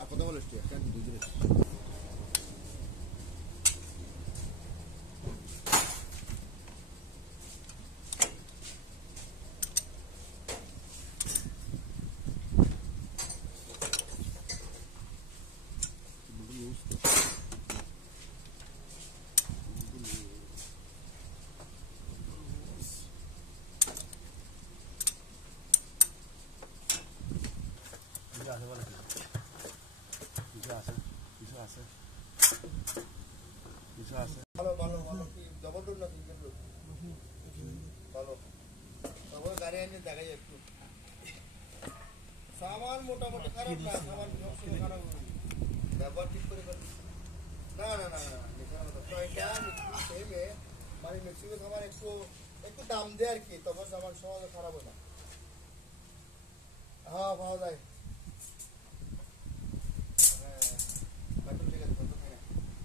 কথা বলিস কেন দুজনে ভালো ভালো ভালো কি জবরদস্ত না কিন্তু ভালো তবে গাড়ি এনে দেখাই একটু সামান মোটামুটি খারাপ না সামান সবসময় খারাপ ব্যবহার ঠিক করে না না না না সেমে মানে মেক্সিকো সামান একটু একটু দাম দেয় আর কি তখন সামান সহজে খারাপ হয় না হ্যাঁ পাওয়া যায়